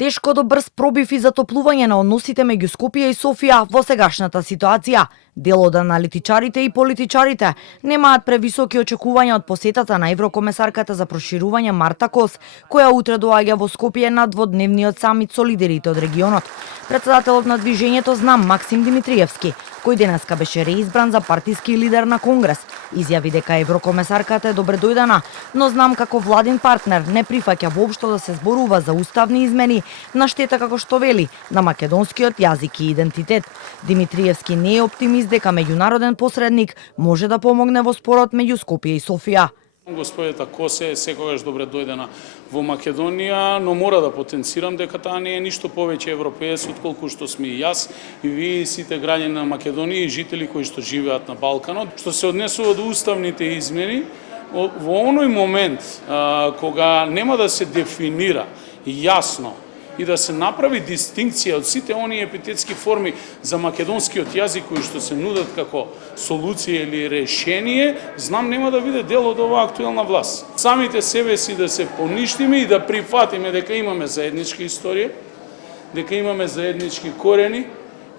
Тешко до брз пробив и затоплување на односите меѓу Скопје и Софија во сегашната ситуација. Дел од аналитичарите и политичарите немаат превисоки очекувања од посетата на еврокомесарката за проширување Марта Кос, која утре доаѓа во Скопје на дводневниот самит со лидерите од регионот. Председателот на движењето Знам, Максим Димитриевски, кој денеска беше реизбран за партиски лидер на Конгрес, изјави дека еврокомесарката е добре дојдена, но Знам како владин партнер не прифаќа воопшто да се зборува за уставни измени на штета, како што вели, на македонскиот јазик и идентитет. Димитриевски не е оптимист дека меѓународен посредник може да помогне во спорот меѓу Скопје и Софија. Господјата Косе е секогаш добре дојдена во Македонија, но мора да потенцирам дека таа не е ништо повеќе европеец отколку што сме и јас и вие сите граѓани на Македонија и жители кои што живеат на Балканот. Што се однесува до уставните измени, во оној момент кога нема да се дефинира јасно и да се направи дистинкција од сите оние епитетски форми за македонскиот јазик кои што се нудат како солуција или решение, Знам нема да биде дел од оваа актуелна власт. Самите себе си да се поништиме и да прифатиме дека имаме заедничка историја, дека имаме заеднички корени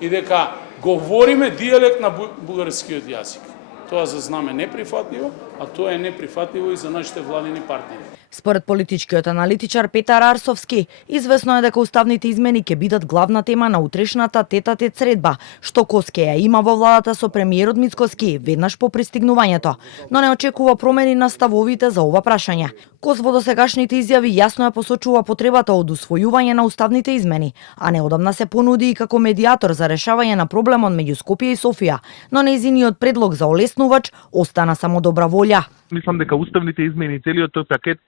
и дека говориме дијалект на бугарскиот јазик. Тоа за Знам е неприфатливо, а тоа е неприфатливо и за нашите владини партнери. Според политичкиот аналитичар Петар Арсовски, известно е дека уставните измени ќе бидат главна тема на утрешната тет-а-тет средба, што Кос ќе ја има во владата со премиерот Мицкоски веднаш по пристигнувањето, но не очекува промени на ставовите за ова прашање. Кос во досегашните изјави јасно ја посочува потребата од усвојување на уставните измени, а неодамна се понуди и како медиатор за решавање на проблемот меѓу Скопје и Софија, но нејзиниот предлог за олеснувач остана само добра волја. Мислам дека уставните измени и целиот тој пакет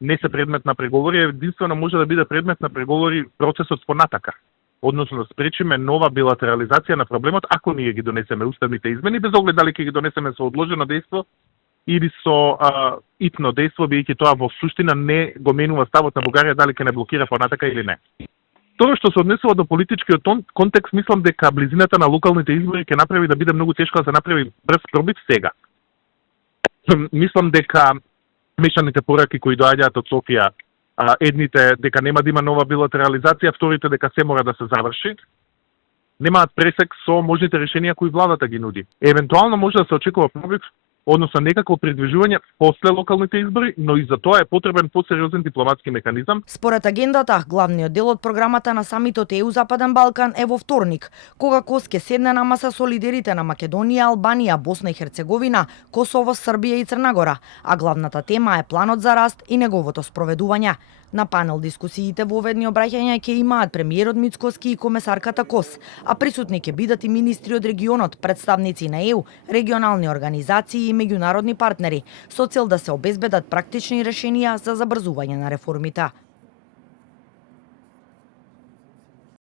не се предмет на преговори, единствено може да биде предмет на преговори процесот понатака. Односно да спречиме нова билатерализација на проблемот ако ние ги донесеме уставните измени, без оглед дали ќе ги донесеме со одложено дејство или со итно дејство, бидејќи тоа во суштина не го менува ставот на Бугарија дали ќе не блокира понатака или не. Тоа што се однесува до политичкиот контекст, мислам дека близината на локалните избори ќе направи да биде многу тешко да се направи брз пробив сега. Мислам дека мешаните пораки кои доаѓаат од Софија, едните дека нема да има нова билатерализација, вторите дека се мора да се заврши, немаат пресек со можните решенија кои владата ги нуди. Евентуално може да се очекува пробив, односно некако придвижување после локалните избори, но и за тоа е потребен посериозен дипломатски механизам. Според агендата, главниот дел од програмата на самитот ЕУ Западен Балкан е во вторник, кога Кос ќе седне на маса со лидерите на Македонија, Албанија, Босна и Херцеговина, Косово, Србија и Црна Гора, а главната тема е планот за раст и неговото спроведување. На панел дискусиите во ведни обраќања ќе имаат премиерот Мицкоски и комесарката Кос, а присутни ќе бидат и министри од регионот, представници на ЕУ, регионални организации и меѓународни партнери, со цел да се обезбедат практични решенија за забрзување на реформите.